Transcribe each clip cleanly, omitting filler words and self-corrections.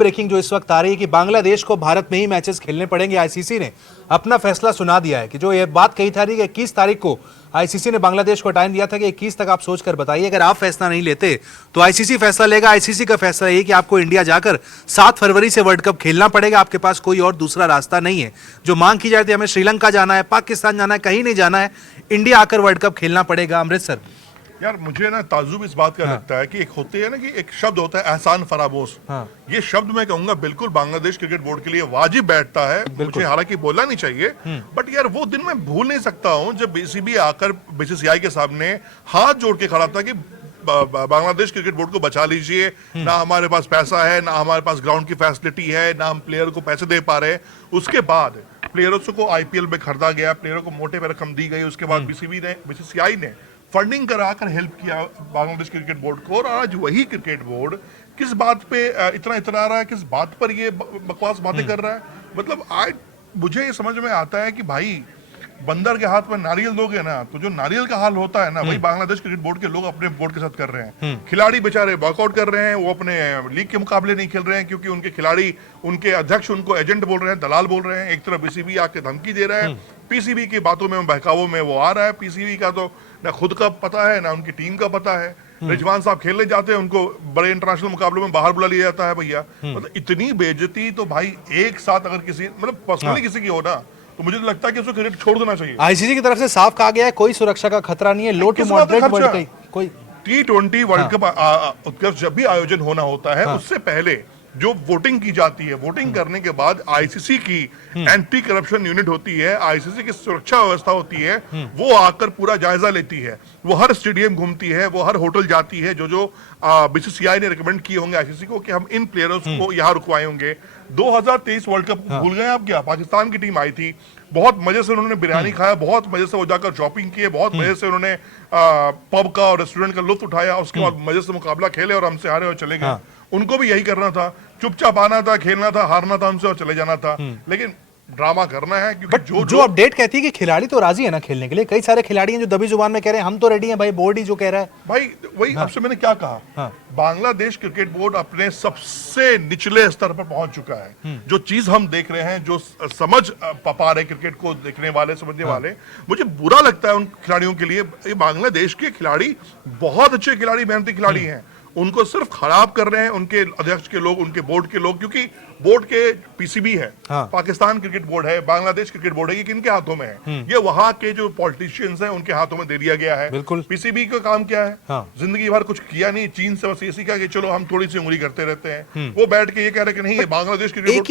Breaking जो इस वक्त आ रही है कि बांग्लादेश को भारत में ही मैचेस खेलने पड़ेंगे। आईसीसी ने अपना फैसला सुना दिया है कि जो ये बात कही था कि 21 तारीख को आईसीसी ने बांग्लादेश को टाइम दिया था कि 21 तक आप सोचकर बताइए, अगर आप फैसला नहीं लेते तो आईसीसी फैसला लेगा। आईसीसी का फैसला ये कि आपको इंडिया जाकर 7 फरवरी से वर्ल्ड कप खेलना पड़ेगा, आपके पास कोई और दूसरा रास्ता नहीं है। जो मांग की जाती है हमें श्रीलंका जाना है, पाकिस्तान जाना है, कहीं नहीं जाना है, इंडिया आकर वर्ल्ड कप खेलना पड़ेगा। अमृतसर यार मुझे ना ताज्जुब इस बात का लगता है कि एक होते है ना कि एक शब्द होता है एहसान फरामोश। ये शब्द मैं कहूंगा बिल्कुल बांग्लादेश क्रिकेट बोर्ड के लिए वाजिब बैठता है। मुझे हालांकि बोलना नहीं चाहिए, बट यार वो दिन मैं भूल नहीं सकता हूं जब बीसीबी आकर बीसीसीआई के सामने हाथ जोड़ के खड़ा था कि बांग्लादेश क्रिकेट बोर्ड को बचा लीजिए, ना हमारे पास पैसा है, ना हमारे पास ग्राउंड की फैसिलिटी है, ना हम प्लेयर को पैसे दे पा रहे। उसके बाद प्लेयर्स को आईपीएल में खरीदा गया, प्लेयरों को मोटे पे रकम दी गई, उसके बाद बीसीसीआई ने फंडिंग कराकर हेल्प किया बांग्लादेश क्रिकेट बोर्ड को। और आज वही क्रिकेट बोर्ड किस बात पे इतना इतरा रहा है, किस बात पर ये बकवास बातें कर रहा है। मतलब आज मुझे ये समझ में आता है कि भाई बंदर के हाथ में नारियल दोगे ना तो जो नारियल का हाल होता है ना वही बांग्लादेश क्रिकेट बोर्ड के लोग अपने बोर्ड के साथ कर रहे हैं। खिलाड़ी बेचारे वॉकआउट कर रहे हैं, वो अपने लीग के मुकाबले नहीं खेल रहे हैं क्योंकि उनके खिलाड़ी, उनके अध्यक्ष उनको एजेंट बोल रहे हैं, दलाल बोल रहे हैं। एक तरफ बीसीबी आके धमकी दे रहा है, पीसीबी की बातों में बहकावों में वो आ रहा है। पीसीबी का तो ना खुद का पता है ना उनकी टीम का पता है। रिजवान साहब खेलने जाते हैं, उनको बड़े इंटरनेशनल मुकाबलों में बाहर बुला लिया जाता है। भैया मतलब इतनी बेइज्जती तो भाई एक साथ अगर किसी मतलब पर्सनली किसी की हो ना तो मुझे लगता है कि उसको क्रिकेट छोड़ देना चाहिए। आईसीसी की तरफ से साफ कहा गया है कोई सुरक्षा का खतरा नहीं है, लो टू मॉडरेट वर्ल्ड कप। कोई T20 वर्ल्ड कप उत्कर्ष जब भी आयोजन होना होता है उससे पहले जो वोटिंग की जाती है, वोटिंग करने के बाद आईसीसी की एंटी करप्शन यूनिट होती है, आईसीसी की सुरक्षा व्यवस्था होती है, वो आकर पूरा जायजा लेती है। वो हर स्टेडियम घूमती है, वो हर होटल जाती है जो बीसीसीआई ने रिकमेंड किए होंगे आईसीसी को कि हम इन प्लेयर्स को यहाँ रुकवाए होंगे। 2023 वर्ल्ड कप भूल गए आप क्या? पाकिस्तान की टीम आई थी, बहुत मजे से उन्होंने बिरयानी खाया, बहुत मजे से वो जाकर शॉपिंग किए, बहुत मजे से उन्होंने पब का और रेस्टोरेंट का लुत्फ उठाया, उसके बाद मजे से मुकाबला खेले और हमसे हारे और चले गए। उनको भी यही करना था, चुपचाप आना था, खेलना था, हारना था हमसे और चले जाना था। लेकिन ड्रामा करना है क्योंकि जो अपडेट कहती है कि खिलाड़ी तो राजी है ना खेलने के लिए। कई सारे खिलाड़ी हैं जो दबी जुबान में कह रहे हैं हम तो रेडी हैं भाई, बोर्ड ही जो कह रहा है। भाई वही आपसे मैंने क्या कहा, बांग्लादेश क्रिकेट बोर्ड अपने सबसे निचले स्तर पर पहुंच चुका है। जो चीज हम देख रहे हैं, जो समझ पा रहे क्रिकेट को देखने वाले, समझने वाले, मुझे बुरा लगता है उन खिलाड़ियों के लिए। ये बांग्लादेश के खिलाड़ी बहुत अच्छे खिलाड़ी, मेहनती खिलाड़ी हैं, उनको सिर्फ खराब कर रहे हैं उनके अध्यक्ष के लोग, उनके बोर्ड के लोग। क्योंकि बोर्ड के पीसीबी है, पाकिस्तान क्रिकेट बोर्ड है, बांग्लादेश क्रिकेट बोर्ड है, ये किनके हाथों में है? ये वहां के जो पॉलिटिशियंस हैं उनके हाथों में दे दिया गया है। बिल्कुल। पीसीबी का काम क्या है? जिंदगी भर कुछ किया नहीं, चीन से बस ये सीखा कि चलो हम थोड़ी सी उंगली करते रहते हैं। वो बैठ के ये कह रहे कि नहीं, ये बांग्लादेश क्रिकेट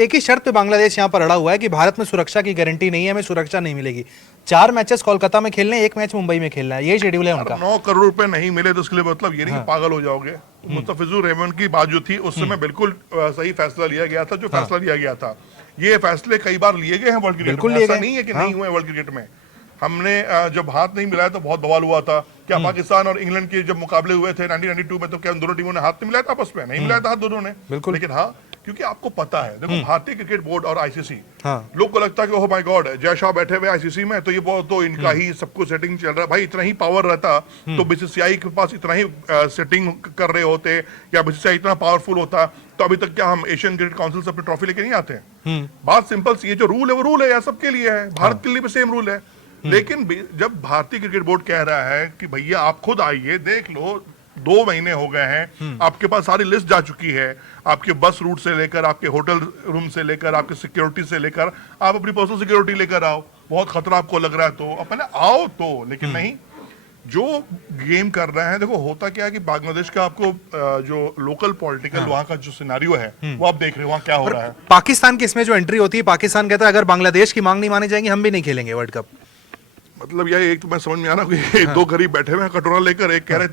एक ही शर्त पे बांग्लादेश यहाँ पर अड़ा हुआ है कि भारत में सुरक्षा की गारंटी नहीं है, हमें सुरक्षा नहीं मिलेगी। 4 मैचेस कोलकाता में खेलने, 1 मैच मुंबई में खेलना है, यही शेड्यूल है उनका। 9 करोड़ रुपए नहीं मिले तो उसके लिए मतलब ये नहीं पागल हो जाओगे। मुस्तफिजुर रहमान की बात जो थी उस समय बिल्कुल सही फैसला लिया गया था, जो फैसला लिया गया था। ये फैसले कई बार लिए गए हैं वर्ल्ड क्रिकेट में, ऐसा नहीं है कि नहीं हुए वर्ल्ड क्रिकेट में। हमने जब हाथ नहीं मिलाया तो बहुत बवाल हुआ था। क्या पाकिस्तान और इंग्लैंड के जब मुकाबले हुए थे 1992 में, तो क्या दोनों टीमों ने हाथ नहीं मिलाया था आपस में? नहीं मिलाया था हाथ दोनों ने। लेकिन हाँ, क्योंकि आपको पता है, देखो भारतीय क्रिकेट बोर्ड और आईसीसी, लोग को लगता है कि oh my God, Jay Shah बैठे हुए आईसीसी में तो ये बहुत तो इनका ही सब कुछ सेटिंग चल रहा है। भाई इतना ही पावर रहता तो बीसीसीआई के पास इतना ही सेटिंग कर रहे होते, या बीसीसीआई इतना पावरफुल होता तो अभी तक क्या हम एशियन क्रिकेट काउंसिल से अपनी ट्रॉफी लेके नहीं आते हैं? बात सिंपल सी, ये जो रूल है वो रूल है यार, सबके लिए है, भारत के लिए भी सेम रूल है। लेकिन जब भारतीय क्रिकेट बोर्ड कह रहा है कि भैया आप खुद आइए, देख लो 2 महीने हो गए हैं, आपके पास सारी लिस्ट जा चुकी है, आपके बस रूट से लेकर, आपके होटल रूम से लेकर, आपके सिक्योरिटी से लेकर, आप अपनी पर्सनल सिक्योरिटी लेकर आओ। बहुत खतरा आपको लग रहा है तो अपने आओ तो, लेकिन नहीं, जो गेम कर रहे हैं। देखो होता क्या है कि बांग्लादेश का आपको जो लोकल पॉलिटिकल वहां का जो सिनेरियो है वो आप देख रहे हो वहां क्या हो रहा है। पाकिस्तान की इसमें जो एंट्री होती है, पाकिस्तान कहता है अगर बांग्लादेश की मांग नहीं मानी जाएगी हम भी नहीं खेलेंगे वर्ल्ड कप। मतलब यह एक तो मैं समझ में आ रहा हूँ, 2 गरीब बैठे हुए हैं कटोरा लेकर, एक कह रहे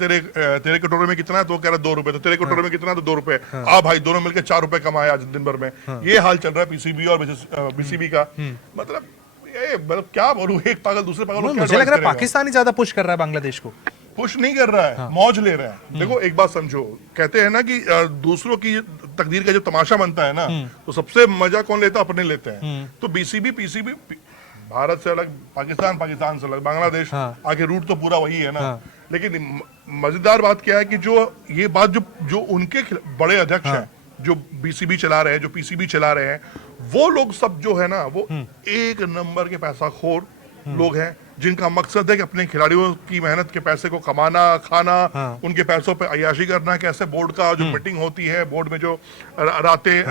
तेरे कटोरे में कितना है, तो कह रहा 2 रुपए, तो तेरे कटोरे में कितना है, तो 2 रुपए। भाई दोनों मिलकर 4 रुपए कमाए आज दिन भर में। ये हाल चल रहा है पीसीबी और बीसीबी का। मतलब क्या बोलूं, एक पागल दूसरे पागल। मुझे लग रहा है पाकिस्तान ही ज्यादा पुश कर रहा है बांग्लादेश को। पुश नहीं कर रहा है, मौज ले रहा है। देखो एक बात समझो, कहते हैं ना कि दूसरों की तकदीर का जब तमाशा बनता है ना तो सबसे मजा कौन लेता है? अपने लेते हैं। तो बीसीबी पीसीबी भारत से अलग, पाकिस्तान पाकिस्तान से अलग, बांग्लादेश आगे रूट तो पूरा वही है ना। लेकिन मजेदार बात क्या है कि जो ये बात जो उनके बड़े अध्यक्ष हैं जो बीसीबी चला रहे हैं, जो पीसीबी चला रहे हैं, वो लोग सब जो है ना, वो एक नंबर के पैसाखोर लोग हैं, जिनका मकसद है कि अपने खिलाड़ियों की मेहनत के पैसे को कमाना, खाना, उनके पैसों पे अय्याशी करना। कैसे बोर्ड का जो मीटिंग होती है, बोर्ड में जो रातें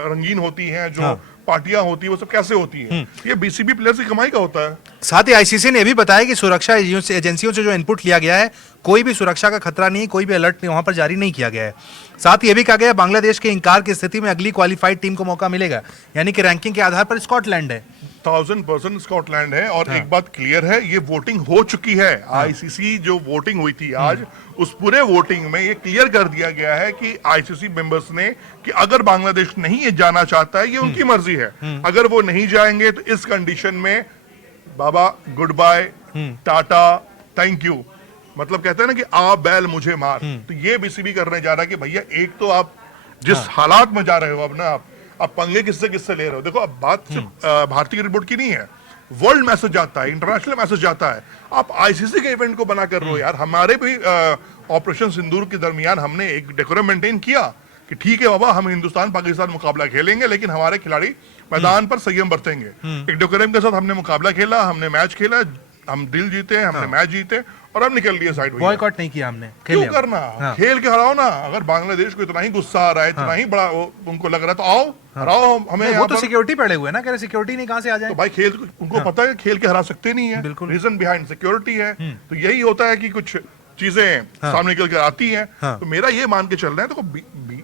रंगीन होती हैं, जो पार्टियां होती है, वो सब कैसे होती है, ये बीसीबी प्लेयर्स की कमाई का होता है। साथ ही आईसीसी ने भी बताया कि सुरक्षा एजेंसियों से जो इनपुट लिया गया है, कोई भी सुरक्षा का खतरा नहीं, कोई भी अलर्ट वहां पर जारी नहीं किया गया है। साथ ही यह भी कहा गया है बांग्लादेश के इंकार की स्थिति में अगली क्वालिफाइड टीम को मौका मिलेगा, यानी कि रैंकिंग के आधार पर स्कॉटलैंड है। 1000% स्कॉटलैंड है। और एक बात क्लियर है, ये वोटिंग हो चुकी है। आईसीसी जो वोटिंग हुई थी आज, उस पूरे वोटिंग में ये क्लियर कर दिया गया है कि आईसीसी मेंबर्स ने कि अगर बांग्लादेश नहीं जाना चाहता है, ये उनकी मर्जी है। अगर वो नहीं जाएंगे तो इस कंडीशन में बाबा goodbye, tata, thank you, मतलब कहते हैं ना कि आ बैल मुझे मार। तो ये बीसीबी करने जा रहा है कि भैया एक तो आप जिस हालात में जा रहे हो, अब ना आप पंगे किससे ले रहे हो। देखो, अब बात सिर्फ भारतीय क्रिकेट बोर्ड की नहीं है, वर्ल्ड मैसेज जाता है, इंटरनेशनल मैसेज जाता है। आप आईसीसी के इवेंट को बना कर रहे हो यार। हमारे भी ऑपरेशन सिंदूर के दरमियान हमने एक डेकोरम मेंटेन किया कि ठीक है बाबा, हम हिंदुस्तान पाकिस्तान मुकाबला खेलेंगे, लेकिन हमारे खिलाड़ी मैदान पर संयम बरतेंगे। एक डेकोरम के साथ हमने मुकाबला खेला, हमने मैच खेला, हम दिल जीते, हमने मैच जीते और अब निकल लिए साइड। बॉयकॉट नहीं किया हमने, क्यों करना? खेल के हराओ ना। अगर बांग्लादेश को इतना ही गुस्सा आ रहा है, इतना ही बड़ा उनको लग रहा है, तो आओ हराओ हमें। वो तो सिक्योरिटी पड़े हुए हैं ना, कह रहे सिक्योरिटी नहीं कहां से आ जाए। तो भाई खेल उनको पता है खेल के हरा सकते नहीं है, रीजन बिहाइंड सिक्योरिटी है। तो यही होता है कि कुछ चीजें सामने निकल कर आती हैं। तो मेरा ये मान के चल रहा है, तो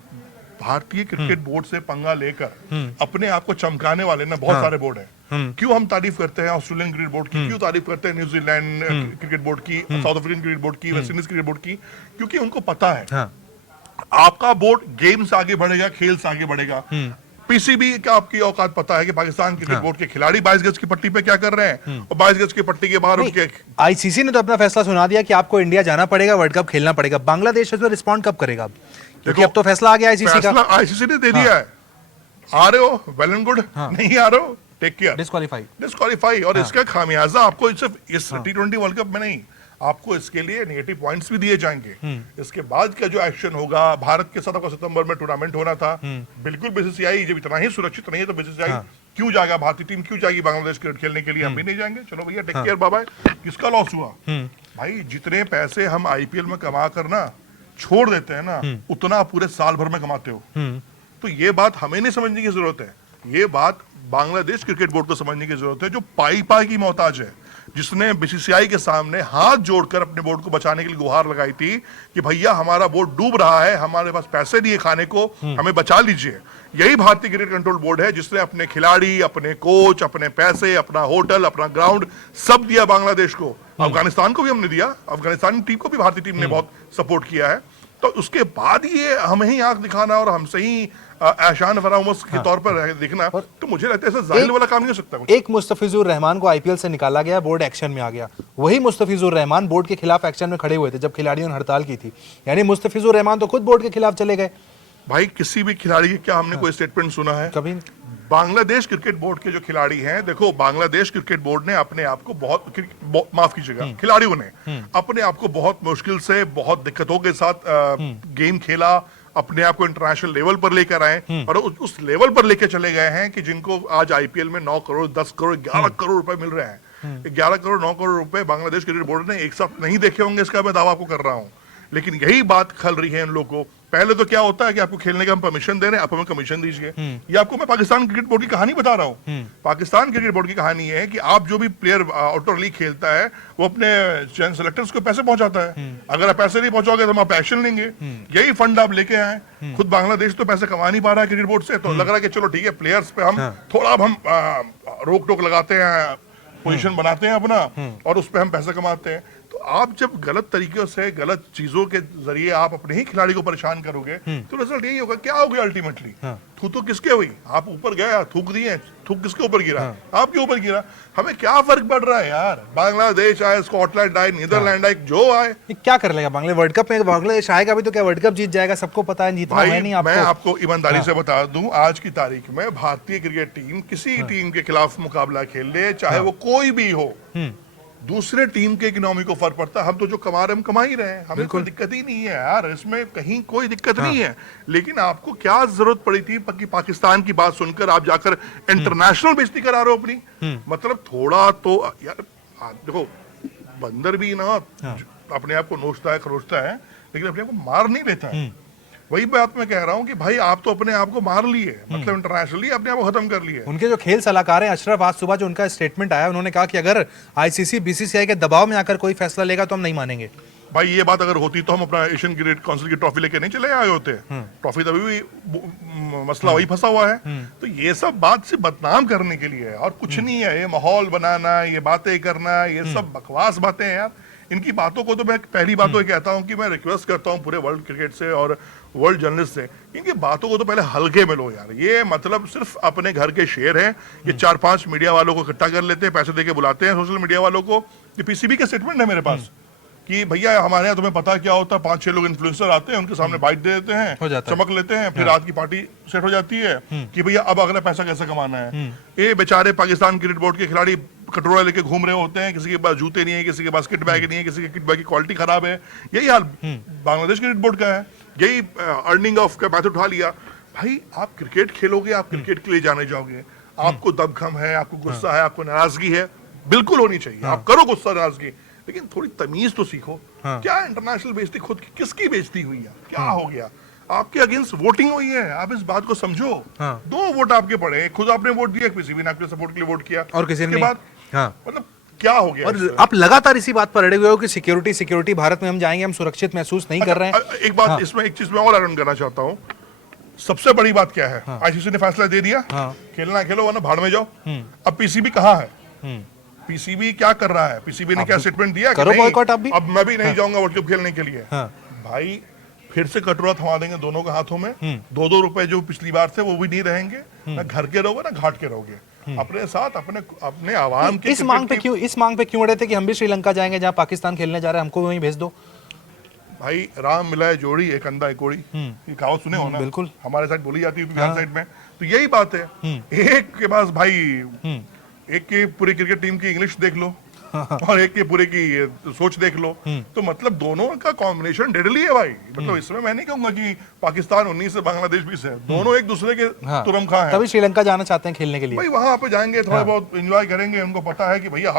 भारतीय क्रिकेट बोर्ड से पंगा लेकर अपने आप को चमकाने वाले ना बहुत सारे बोर्ड हैं। क्यों हम तारीफ करते हैं ऑस्ट्रेलियन क्रिकेट बोर्ड की, क्यों तारीफ करते हैं न्यूजीलैंड क्रिकेट बोर्ड की, साउथ अफ्रीकन क्रिकेट बोर्ड की, वेस्ट इंडीज क्रिकेट बोर्ड की? क्योंकि उनको पता है आपका बोर्ड गेम से आगे बढ़ेगा, खेल से आगे बढ़ेगा। पीसीबी का आपकी औकात पता है कि पाकिस्तान क्रिकेट बोर्ड के खिलाड़ी 22 गज की पट्टी पे क्या कर रहे हैं, और 22 गज की पट्टी के बाहर उनके। आईसीसी ने तो अपना फैसला सुना दिया कि आपको इंडिया जाना पड़ेगा, वर्ल्ड कप खेलना पड़ेगा। बांग्लादेश इसमें रिस्पॉन्ड कब करेगा? क्योंकि अब तो फैसला आ गया आईसीसी का। आईसीसी ने दे दिया है। आ रहे हो वेल एंड गुड, नहीं आ रहे हो टेक केयर, डिस्क्वालीफाई। और इसका खामियाजा आपको सिर्फ इस T20 वर्ल्ड कप में नहीं, आपको इसके लिए नेगेटिव पॉइंट्स भी दिए जाएंगे। इसके बाद का जो एक्शन होगा, भारत के साथ आपका सितंबर में टूर्नामेंट होना था, बिल्कुल बीसीसीआई जब इतना ही सुरक्षित नहीं है तो बीसीसीआई क्यों जाएगा, भारतीय टीम क्यों जाएगी बांग्लादेश क्रिकेट खेलने के लिए? हम भी नहीं जाएंगे। चलो भैया टेक केयर बाबा। किसका लॉस हुआ भाई? जितने पैसे हम आईपीएल में कमा कर ना छोड़ देते हैं ना, उतना पूरे साल भर में कमाते हो। तो ये बात हमें नहीं समझने की जरूरत है, ये बात बांग्लादेश क्रिकेट बोर्ड को समझने की जरूरत है, जो पाई पाई की मोहताज है, जिसने बीसीसीआई के सामने हाथ जोड़कर अपने बोर्ड को बचाने के लिए गुहार लगाई थी कि भैया हमारा बोर्ड डूब रहा है, हमारे पास पैसे नहीं है खाने को, हमें बचा लीजिए। यही भारतीय क्रिकेट कंट्रोल बोर्ड है जिसने अपने खिलाड़ी, अपने कोच, अपने पैसे, अपना होटल, अपना ग्राउंड सब दिया बांग्लादेश को। अफगानिस्तान को भी हमने दिया, अफगानिस्तान टीम को भी भारतीय टीम ने बहुत सपोर्ट किया है। तो उसके बाद ये हमें ही आंख दिखाना और हमसे ही एहसान फरामोश के तौर पर दिखना, तो मुझे लगता है ऐसा जाहिल वाला काम नहीं हो सकता। एक मुस्तफिजुर रहमान को आईपीएल से निकाला गया, बोर्ड एक्शन में आ गया। वही मुस्तफिजुर रहमान बोर्ड के खिलाफ एक्शन में खड़े हुए थे जब खिलाड़ियों ने हड़ताल की थी, यानी मुस्तफिजुर रहमान तो खुद बोर्ड के खिलाफ चले गए। भाई किसी भी खिलाड़ी क्या हमने कोई स्टेटमेंट सुना है? कभी। बांग्लादेश क्रिकेट बोर्ड के जो खिलाड़ी हैं, देखो बांग्लादेश क्रिकेट बोर्ड ने अपने आप को बहुत माफ कीजिएगा, खिलाड़ियों ने अपने आप को बहुत मुश्किल से, बहुत दिक्कतों के साथ गेम खेला, अपने आप को इंटरनेशनल लेवल पर लेकर आए और उस लेवल पर लेकर चले गए हैं कि जिनको आज आईपीएल में 9 करोड़ 10 करोड़ 11 करोड़ रुपए मिल रहे हैं। 11 करोड़ 9 करोड़ रुपए बांग्लादेश क्रिकेट बोर्ड ने एक साथ नहीं देखे होंगे, इसका मैं दावा आपको कर रहा हूं। लेकिन यही बात खल रही है इन लोगों को। पहले तो क्या होता है कि आपको खेलने का हम परमिशन दे रहे हैं, आप हमें कमीशन दीजिए। ये आपको मैं पाकिस्तान क्रिकेट बोर्ड की कहानी बता रहा हूँ। पाकिस्तान क्रिकेट बोर्ड की कहानी है कि आप जो भी प्लेयर आउटर लीग खेलता है वो अपने चयन सेलेक्टर्स को पैसे पहुंचाता है। अगर आप पैसे नहीं पहुंचाओगे तो हम आप एक्शन लेंगे। यही फंड आप लेके आए। खुद बांग्लादेश तो पैसे कमा नहीं पा रहा है क्रिकेट बोर्ड से, तो लग रहा है कि चलो ठीक है प्लेयर्स पे हम थोड़ा हम रोक टोक लगाते हैं, पोजीशन बनाते हैं अपना और उस पर हम पैसा कमाते हैं। तो आप जब गलत तरीके से, गलत चीजों के जरिए आप अपने ही खिलाड़ी को परेशान करोगे तो रिजल्ट यही होगा। क्या होगा अल्टीमेटली? थू तो किसके हुई? आप ऊपर गया, थूक दिए, थूक किसके ऊपर गिरा? आपके ऊपर गिरा। हमें क्या फर्क पड़ रहा है यार? बांग्लादेश आए, स्कॉटलैंड आए, नीदरलैंड आए, जो आए, क्या कर लेगा बांग्लादेश? वर्ल्ड कप में बांग्लादेश आएगा भी तो क्या वर्ल्ड कप जीत जाएगा? सबको पता है जीतना है नहीं। मैं आपको ईमानदारी से बता दूं, आज की तारीख में भारतीय क्रिकेट टीम किसी टीम के खिलाफ मुकाबला खेल ले, चाहे वो कोई भी हो, दूसरे टीम के इकोनॉमी को फर्क पड़ता है। हम तो जो कमा रहे हैं हम कमा ही रहे हैं, हमें कोई दिक्कत ही नहीं है यार, इसमें कहीं कोई दिक्कत नहीं है। लेकिन आपको क्या जरूरत पड़ी थी कि पाकिस्तान की बात सुनकर आप जाकर इंटरनेशनल बेइज्जती करा रहे हो अपनी? मतलब थोड़ा तो यार, देखो बंदर भी ना अपने आप को नोचता है खरोचता है, लेकिन अपने आप को मार नहीं लेता है। वही बात मैं कह रहा हूँ कि भाई आप तो अपने आप को मार लिए, मतलब इंटरनेशनली अपने आप को खत्म कर लिए। उनके जो खेल सलाहकार हैं अशरफ, आज सुबह जो उनका स्टेटमेंट आया, उन्होंने कहा कि अगर आईसीसी बीसीसीआई के दबाव में आकर कोई फैसला लेगा तो हम नहीं मानेंगे। भाई ये बात अगर होती तो हम अपना एशियन क्रिकेट काउंसिल की ट्रॉफी लेके नहीं चले आए होते। ट्रॉफी तभी भी मसला वही फंसा हुआ है। तो ये सब बात से बदनाम करने के लिए है और कुछ नहीं है। ये माहौल बनाना, ये बातें करना, ये सब बकवास बातें हैं यार। इनकी बातों को तो मैं पहली बात तो ये कहता हूं कि मैं रिक्वेस्ट करता हूं पूरे वर्ल्ड क्रिकेट से और वर्ल्ड जर्नलिस्ट से, इनकी बातों को तो पहले हल्के में लो यार। ये मतलब सिर्फ अपने घर के शेर हैं। ये 4-5 मीडिया वालों को इकट्ठा कर लेते हैं, पैसे देके बुलाते हैं सोशल मीडिया वालों को। ये पीसीबी का स्टेटमेंट है मेरे पास कि भैया हमारे यहाँ तुम्हें पता क्या होता है, 5-6 लोग इन्फ्लुएंसर आते हैं, उनके सामने बाइट दे देते हैं, चमक लेते हैं, फिर रात की पार्टी सेट हो जाती है कि भैया अब अगला पैसा कैसे कमाना है। ये बेचारे पाकिस्तान क्रिकेट बोर्ड के खिलाड़ी कटोरा लेके घूम रहे होते हैं, किसी के पास जूते नहीं है, किसी के पास किट बैग नहीं है, किसी के किट बैग की क्वालिटी खराब है। यही हाल बांग्लादेश क्रिकेट बोर्ड का है। यही अर्निंग ऑफ का पैसा उठा लिया। भाई आप क्रिकेट खेलोगे, आप क्रिकेट के लिए जाने जाओगे, आपको दबखम है, आपको गुस्सा है, आपको नाराजगी है, बिल्कुल होनी चाहिए। आप करो गुस्सा नाराजगी, लेकिन थोड़ी तमीज तो सीखो। क्या इंटरनेशनल बेइज्जती खुद की, किसकी बेइज्जती हुई है? क्या हो गया? आपके अगेंस्ट वोटिंग हुई है, आप इस बात को समझो। 2 वोट आपके पड़े, खुद आपने वोट दिया, किसी भी ने आपके सपोर्ट के लिए वोट किया और किसी ने मतलब क्या हो गया? और आप लगातार इसी बात पर अड़े हुए हो कि सिक्योरिटी सिक्योरिटी, भारत में हम जाएंगे, हम सुरक्षित महसूस नहीं कर रहे हैं। एक बात इसमें, एक चीज मैं और ऐड करना चाहता हूँ। सबसे बड़ी बात क्या है? आईसीसी ने फैसला दे दिया, खेलना खेलो वरना भाड़ में जाओ। अब पीसीबी कहाँ है? पीसीबी क्या कर रहा है? पीसीबी ने क्या स्टेटमेंट दिया? करो बॉयकॉट आप भी। अब मैं भी नहीं जाऊंगा वर्ल्ड कप खेलने के लिए। भाई फिर से कटोरा थमा देंगे दोनों के हाथों में। 2-2 रुपए जो पिछली बार थे वो भी नहीं रहेंगे। ना घर के रहोगे ना घाट के रहोगे। अपने साथ अपने आवाम के इस मांग पे क्यों अड़े थे कि हम भी श्रीलंका जाएंगे जहां पाकिस्तान खेलने जा रहा है, हमको वहीं भेज दो? भाई राम मिलाए जोड़ी एक अंधा एक कोड़ी, ये कहावत सुने हो ना? बिल्कुल हमारे साइड बोली जाती है बिहार साइड में। तो यही बात है। एक के पास भाई, एक की पूरी क्रिकेट टीम की इंग्लिश देख लो और एक की पूरे की सोच देख लो। तो मतलब दोनों का कॉम्बिनेशन डेडली है भाई। मतलब इसमें मैं नहीं कहूंगा कि पाकिस्तान 19 से बांग्लादेश 20 है, दोनों एक दूसरे के तुरम खा है। तभी श्रीलंका जाना चाहते हैं खेलने के लिए। भाई वहां पे जाएंगे, थोड़ा बहुत एंजॉय करेंगे, उनको पता है कि भैया